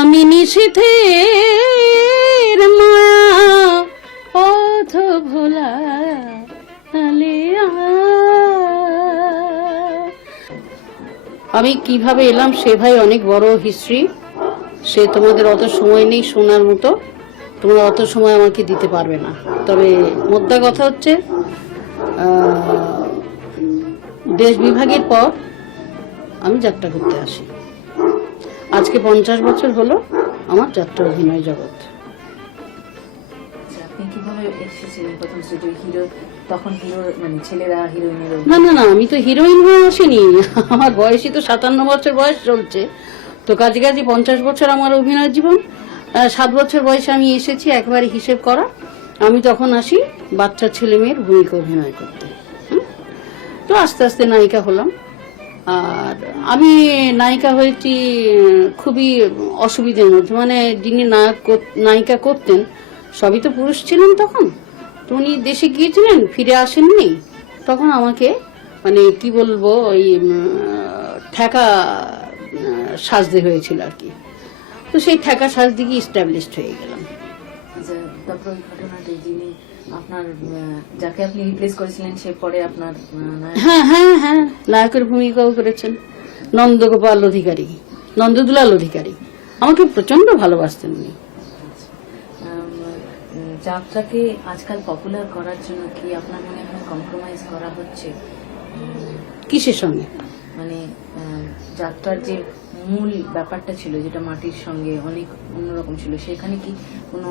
আমি নিষেধের মা, পথ ভোলা আমি কীভাবে এলাম সে ভাই অনেক বড় হিস্ট্রি। সে তোমাদের অত সময় নেই শোনার মতো। তোমরা অত সময় আমাকে দিতে পারবে না। তবে মোদ্দা কথা হচ্ছে দেশ বিভাগের পর আমি যাত্রা করতে আসি। আজকে পঞ্চাশ বছর হলো আমার যাত্রা অভিনয় জগৎ। আচ্ছা, মানে না না না আমি তো হিরোইন হয়ে আসিনি। আমার বয়সই তো সাতান্ন বছর বয়স চলছে। তো কাছাকাছি কাছে পঞ্চাশ বছর আমার অভিনয় জীবন। সাত বছর বয়সে আমি এসেছি একবারে হিসেব করা। আমি তখন আসি বাচ্চা ছেলে মেয়ের ভূমিকা অভিনয় করতে। হুম? তো আস্তে আস্তে নায়িকা হলাম। আর আমি নায়িকা হয়েছি খুবই অসুবিধের মধ্যে। মানে যিনি নায়ক নায়িকা করতেন সবই তো পুরুষ ছিলেন তখন। তো উনি দেশে গিয়েছিলেন ফিরে আসেননি। তখন আমাকে মানে কি বলব ওই ঠেকা সাজতে হয়েছিল আর কি। তো সেই ঠেকা সাজ দিকে ইস্টাবলিশড হয়ে গেলাম। আচ্ছা, ঘটনাটি যিনি আপনার যাকে আপনি রিপ্লেস করেছিলেন সে পরে আপনার হ্যাঁ হ্যাঁ হ্যাঁ। নায়কের ভূমিকাও করেছেন। নন্দগোপাল অধিকারী নন্দদুলাল অধিকারী। আমাকে প্রচণ্ড ভালোবাসতেন উনি। আম, যাত্রাকে আজকাল পপুলার করার জন্য কি আপনার মনে হয় কম্প্রোমাইজ করা হচ্ছে? কিসের সঙ্গে? মানে যাত্রার যে মূল ব্যাপারটা ছিল, যেটা মাটির সঙ্গে অনেক অন্যরকম ছিল, সেখানে কি কোনো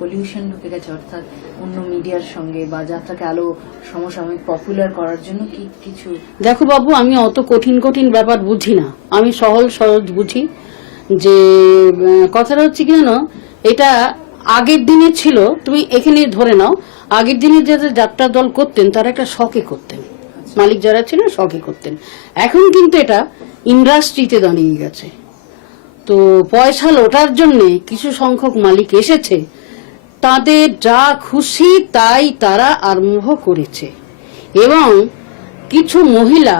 পলিউশন ঢুকে গেছে? অর্থাৎ অন্য মিডিয়ার সঙ্গে বা যাত্রাকে আলো সমসাময়িক পপুলার করার জন্য কি কিছু দেখো বাবু, আমি অত কঠিন কঠিন ব্যাপার বুঝি না। আমি সহজ সহজ বুঝি যে কথাটা হচ্ছে কি জানো? এটা আগের দিনে ছিল, তুমি এখানে ধরে নাও। আগের দিনে যে যাত্রা দল করতেন, তারা একটা শখে করতেন। মালিক যারা ছিলেন শখে করতেন। এখন কিন্তু এটা ইন্ডাস্ট্রিতে দাঁড়িয়ে গেছে। তো পয়সা লোটার জন্য কিছু সংখ্যক মালিক এসেছে। তাদের যা খুশি তাই তারা আরম্ভ করেছে। এবং কিছু মহিলা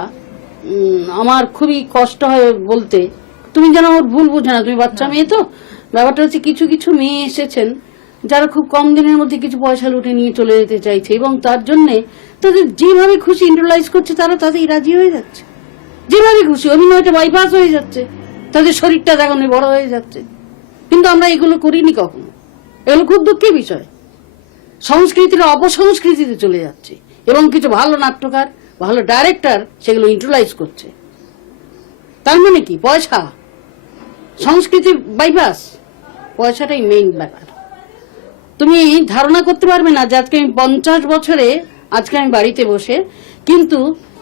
আমার খুবই কষ্ট হয় বলতে, তুমি যেন ওর ভুল বুঝে না, তুমি বাচ্চা মেয়ে তো? ব্যাপারটা হচ্ছে কিছু কিছু মেয়ে এসেছেন। যারা খুব কম দিনের মধ্যে কিছু পয়সা লুটে নিয়ে চলে যেতে চাইছে এবং তার জন্য তাদের যেভাবে খুশি ইন্টারলাইজ করছে, তারা তাতেই রাজি হয়ে যাচ্ছে। যেভাবে খুশি, অভিনয়টা বাইপাস হয়ে যাচ্ছে, তাদের শরীরটা দেখুন বড় হয়ে যাচ্ছে। কিন্তু আমরা এগুলো করিনি কখনো। এগুলো খুব দুঃখের বিষয়। সংস্কৃতির অপসংস্কৃতিতে চলে যাচ্ছে এবং কিছু ভালো নাট্যকার, ভালো ডাইরেক্টর সেগুলো ইন্ট্রোলাইজ করছে। তার মানে কি? পয়সা। সংস্কৃতি বাইপাস পয়সাটাই মেইন ব্যাপার। তুমি ধারণা করতে পারবে না যে আজকে আমি পঞ্চাশ বছরে, আজকে আমি বাড়িতে বসে, কিন্তু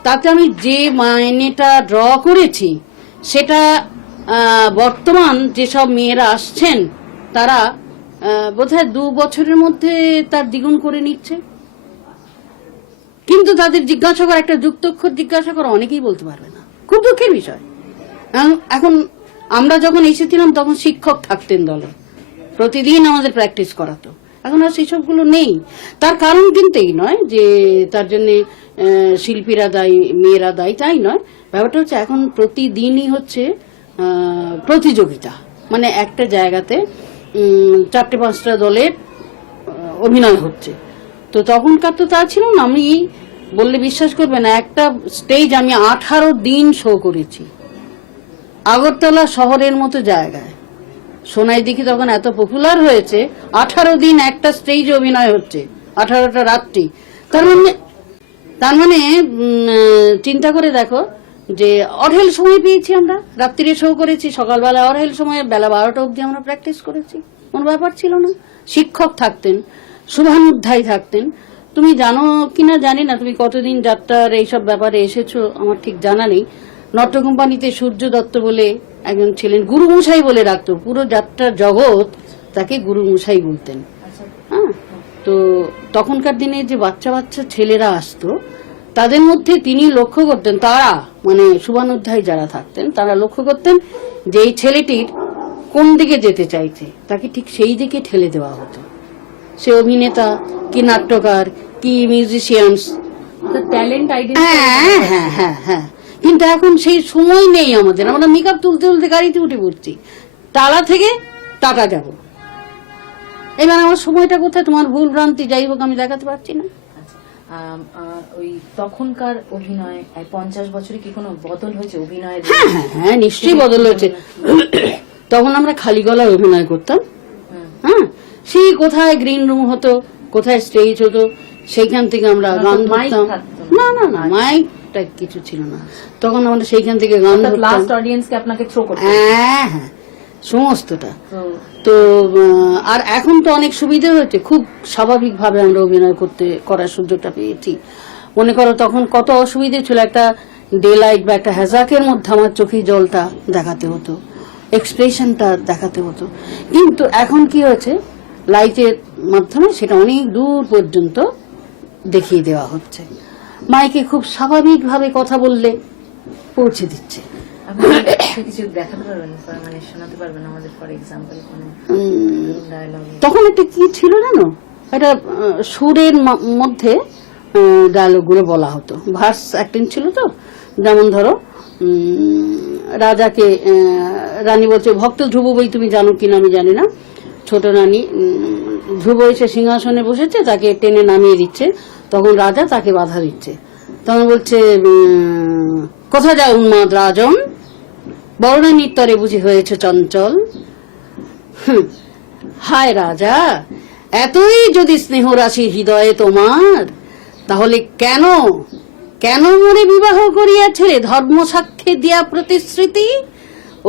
তাতে আমি যে মাইনেটা ড্র করেছি, সেটা বর্তমান যেসব মেয়েরা আসছেন, তারা বোধহয় দু বছরের মধ্যে তার দ্বিগুণ করে নিচ্ছে। কিন্তু তাদের জিজ্ঞাসা করা, একটা যুক্তক্ষর জিজ্ঞাসা করা অনেকেই বলতে পারবে না। খুব দুঃখের বিষয়। এখন আমরা যখন এসেছিলাম, তখন শিক্ষক থাকতেন দলে। প্রতিদিন আমাদের প্র্যাকটিস করাতো। এখন আর সেসবগুলো নেই। তার কারণ কিন্তু এই নয়, যে তার জন্য শিল্পীরা দায়ী, মেয়েরা দায়ী, তাই নয়। ব্যাপারটা হচ্ছে এখন প্রতিদিনই হচ্ছে প্রতিযোগিতা। মানে একটা জায়গাতে চারটে, পাঁচটা দলের অভিনয় হচ্ছে। তো তখনকার তো তা ছিল না, আমি বললে বিশ্বাস করবে না, একটা স্টেজ আমি আঠারো দিন শো করেছি। আগরতলা শহরের মতো জায়গায়। সোনাই দিঘি তখন এত পপুলার হয়েছে, আঠারো দিন একটা স্টেজ অভিনয় হচ্ছে, আঠারোটা রাত্রি। তার মানে তার মানে চিন্তা করে দেখো যে অঢেল সময় পেয়েছি আমরা, রাত্রিরে শো করেছি, সকালবেলা অঢেল সময়, বেলা বারোটা অবধি আমরা প্র্যাকটিস করেছি। কোনো ব্যাপার ছিল না। শিক্ষক থাকতেন শুভানুধ্যায়ী থাকতেন। তুমি জানো কিনা জানি না, তুমি কতদিন যাত্রার এইসব ব্যাপারে এসেছ, আমার ঠিক জানা নেই। নট্য কোম্পানিতে সূর্য দত্ত বলে একজন ছিলেন গুরু গুরুমশাই বলে রাখতো পুরো যাত্রার জগৎ তাকে গুরুমশাই বলতেন। আচ্ছা হ্যাঁ? তো তখনকার দিনে যে বাচ্চা বাচ্চা ছেলেরা আসতো তাদের মধ্যে তিনি লক্ষ্য করতেন তারা মানে শুভানুধ্যায়ী যারা থাকতেন তারা লক্ষ্য করতেন যে এই ছেলেটির কোন দিকে যেতে চাইছে। তাকে ঠিক সেই দিকে ঠেলে দেওয়া হতো। সে অভিনেতা কি নাট্যকার কি মিউজিশিয়ানস। ট্যালেন্ট হ্যাঁ হ্যাঁ হ্যাঁ হ্যাঁ। কিন্তু এখন সেই সময় নেই আমাদের। আমরা মেকআপ তুলতে তুলতে গাড়িতে উঠে পড়ছি। টালা থেকে টাটা যাব। এবার আমার সময়টা কোথায়? তোমার ভুল ভ্রান্তি যাই হোক আমি দেখাতে পারছি না। আচ্ছা আম, ওই তখনকার অভিনয় পঞ্চাশ বছরে কি কোনো বদল হয়েছে অভিনয়ের? হ্যাঁ হ্যাঁ হ্যাঁ নিশ্চয়ই বদল হয়েছে। তখন আমরা খালি গলায় অভিনয় করতাম। হ্যাঁ সেই কোথায় গ্রিন রুম হতো কোথায় স্টেজ হতো সেইখান থেকে আমরা গান ধরতাম। থাকতো না। না না মাইকটা কিছু ছিল না। তখন আমরা সেইখান থেকে গান লাস্ট অডিয়েন্সকে আপনাকে থ্রো করতে হ্যাঁ হ্যাঁ সমস্তটা। তো তো আর এখন তো অনেক সুবিধা হয়েছে। খুব স্বাভাবিকভাবে আমরা অভিনয় করতে করার সুযোগটা পেয়েছি। মনে করো তখন কত অসুবিধে ছিল একটা ডে লাইট বা একটা হ্যাজাকের মধ্যে আমার চোখে জলটা দেখাতে হতো। এক্সপ্রেশনটা দেখাতে হতো। কিন্তু এখন কি হয়েছে? লাইটের মাধ্যমে সেটা অনেক দূর পর্যন্ত দেখিয়ে দেওয়া হচ্ছে। মাইকে খুব স্বাভাবিকভাবে কথা বললে পৌঁছে দিচ্ছে। মানে তখন একটা কি ছিল জানো? একটা সুরের মধ্যে ডায়লগগুলো বলা হতো। ভার্স অ্যাক্টিং ছিল তো? যেমন ধরো রাজাকে রানী বলছে ভক্ত ধ্রুব বই তুমি জানো কিনা আমি জানি না। ছোট রানী ধ্রুব এসে সিংহাসনে বসেছে তাকে টেনে নামিয়ে দিচ্ছে। তখন রাজা তাকে বাধা দিচ্ছে। তখন বলছে কোথায় যায় উন্মাদ রাজন? বর্ণানীর তরে বুঝি হয়েছে চঞ্চল? হায় রাজা, এতই যদি স্নেহ রাশি হৃদয়ে তোমার, তাহলে কেন কেন মনে বিবাহ করিয়াছে ধর্ম সাক্ষ্যে দিয়া প্রতিশ্রুতি?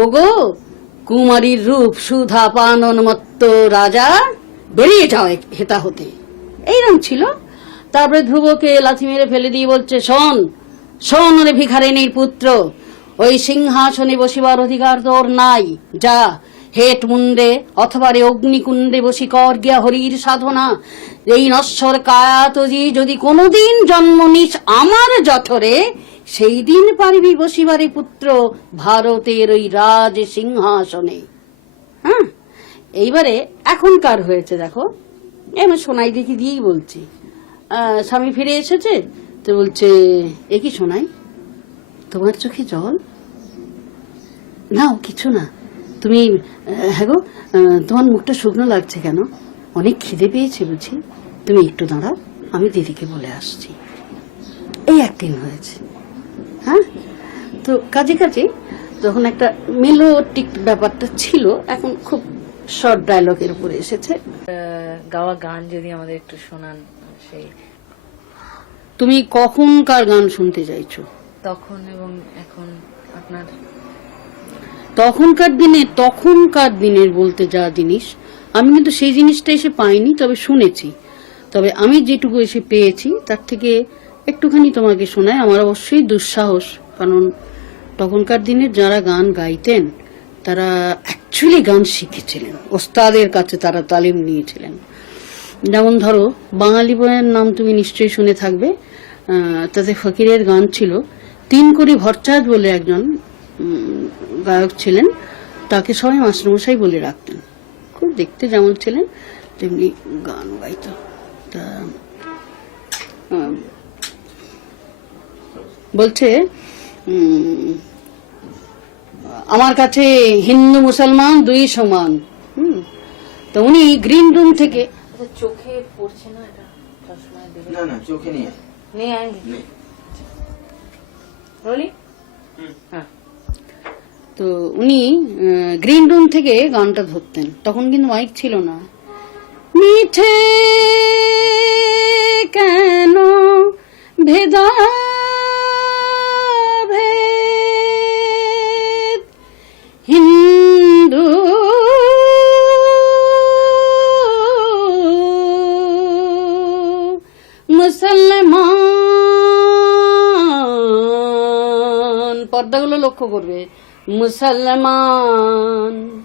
ওগো, কুমারীর রূপ সুধা পানন্মত্ত রাজা, বেরিয়ে যাও হেতা হতে। এইরকম ছিল। তারপরে ধ্রুবকে লাথি মেরে ফেলে দিয়ে বলছে, শোন শোন রে ভিখারিনীর পুত্র, ওই সিংহাসনে বসিবার অধিকার তোর নাই। যা, হেট মুন্ডে অথবা রে অগ্নিকুণ্ডে বসি কর গিয়া হরির সাধনা। এই নশ্বর কায়াতজি যদি কোনোদিন জন্ম নিস আমার জঠরে, সেই দিন পারিবি বসিবারে পুত্র ভারতের ওই রাজ সিংহাসনে। হ্যাঁ এইবারে এখনকার হয়েছে, দেখো। আমি সোনাই দেখি দিয়েই বলছি। স্বামী ফিরে এসেছে তো বলছে, এ কি শোনাই তোমার চোখে জল? না কিছু না। তুমি হ্যাঁ গো তোমার মুখটা শুকনো লাগছে কেন? অনেক খিদে পেয়েছে বুঝি। তুমি একটু দাঁড়াও, আমি দিদিকে বলে আসছি। এই একদিন হয়েছে। হ্যাঁ? তো কাজে কাজে যখন একটা মেলোটিক ব্যাপারটা ছিল, এখন খুব শর্ট ডায়লগের উপরে এসেছে। গাওয়া গান যদি আমাদের একটু শোনান। সেই। তুমি কখনকার গান শুনতে চাইছো? তখন এবং এখন আপনার। তখনকার দিনে তখনকার দিনের বলতে যা জিনিস আমি কিন্তু সেই জিনিসটা এসে পাইনি তবে শুনেছি। তবে আমি যেটুকু এসে পেয়েছি তার থেকে একটুখানি তোমাকে শোনায় আমার অবশ্যই দুঃসাহস। কারণ তখনকার দিনে যারা গান গাইতেন তারা অ্যাকচুয়ালি গান শিখেছিলেন। ওস্তাদের কাছে তারা তালিম নিয়েছিলেন। যেমন ধরো, বাঙালি বইয়ের নাম তুমি নিশ্চয়ই শুনে থাকবে। তাতে ফকিরের গান ছিল, তিন কোটি ভরচাঁদ বলে একজন গায়ক ছিলেন। তাকে সবাই মাস্টারমশাই বলে রাখতেন। খুব দেখতে যেমন ছিলেন, তেমনি গান গাইতো। তা বলছে আমার কাছে হিন্দু মুসলমান দুই সমান। হুম, তো উনি গ্রিন রুম থেকে আচ্ছা চোখে পড়ছে না এটা? সবসময় দেবে না না চোখে নিয়ে নেই আয়েঙ্গে নেই। হ্যাঁ। তো উনি গ্রিন রুম থেকে গানটা ধরতেন। তখন কিন্তু মাইক ছিল না। মিঠে কেন ভেদ মুসলমান। পর্দাগুলো লক্ষ্য করবে। মুসলমান।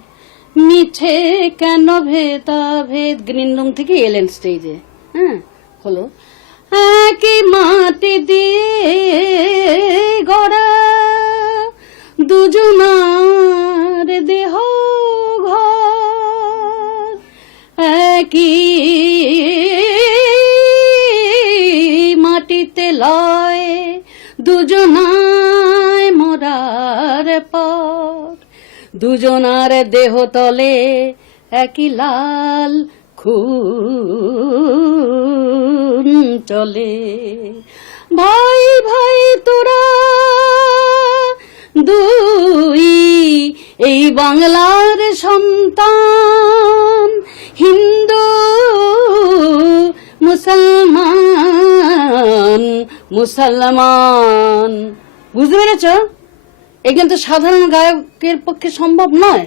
মিঠে কেন ভেদা ভেদ গ্রিন রুম থেকে এলেন স্টেজে হ্যাঁ হলো। একই মাটি দিয়ে গড়া দুজনার দুজনায় মরার পর, দুজনার দেহ তলে একই লাল খুন চলে। ভাই ভাই, তোরা দুই, এই বাংলার সন্তান মুসলমান। বুঝতে পেরেছ? এই তো সাধারণ গায়কের পক্ষে সম্ভব নয়।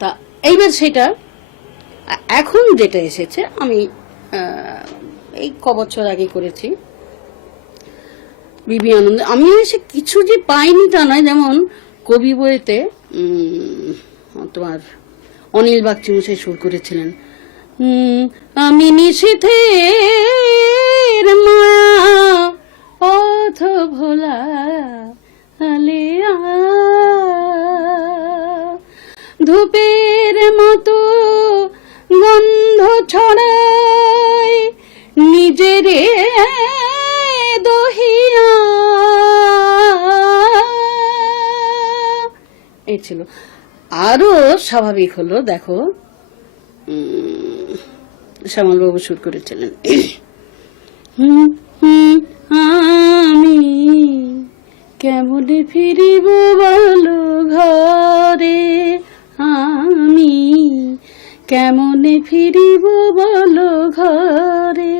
তা এইবার সেটা, এখন যেটা এসেছে, আমি এই ক বছর আগে করেছি। বিবি আনন্দ, আমি এসে কিছু যে পাইনি তা নয়, যেমন কবি বইতে তোমার অনিল বাগচি মশাই সুর করেছিলেন। আমি নিষেধের মায়া পথ ভোলা আলিয়া ধূপের মতো গন্ধ ছড়ায় নিজের দহিয়া। ছিল। আরও স্বাভাবিক হলো দেখো। শ্যামলবাবু সুর করেছিলেন। হুম, ফিরিব বলো ঘরে, আমি কেমনে ফিরিব বলো ঘরে?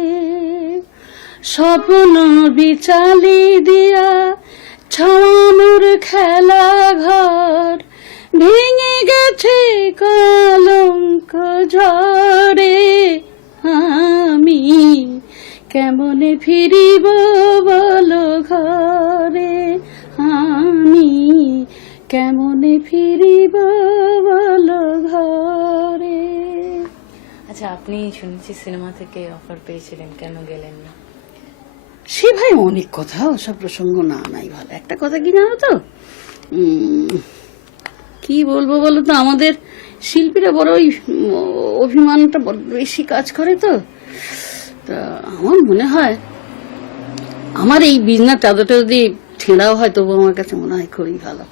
স্বপ্ন বিচালি দিয়া ছাওয়ানোর খেলা ঘর, ভেঙে গেছে কলঙ্ক ঝড়ে। আমি কেমনে ফিরিব বলো ঘরে? কেমনে ফিরিব বলো ঘরে? আচ্ছা আপনি শুনেছি সিনেমা থেকে অফার পেয়েছিলেন কেন গেলেন না? সে ভাই অনেক কথা ওসব প্রসঙ্গ না নাই ভালো একটা কথা কি জানো তো? কি বলব বলো তো? আমাদের শিল্পীরা বড় ওই অভিমানটা বড় বেশি কাজ করে তো। তা আমার মনে হয় আমার এই বিজনেস চাদরটা যদি ছেঁড়াও হয় তবু আমার কাছে মনে হয় খুবই ভালো।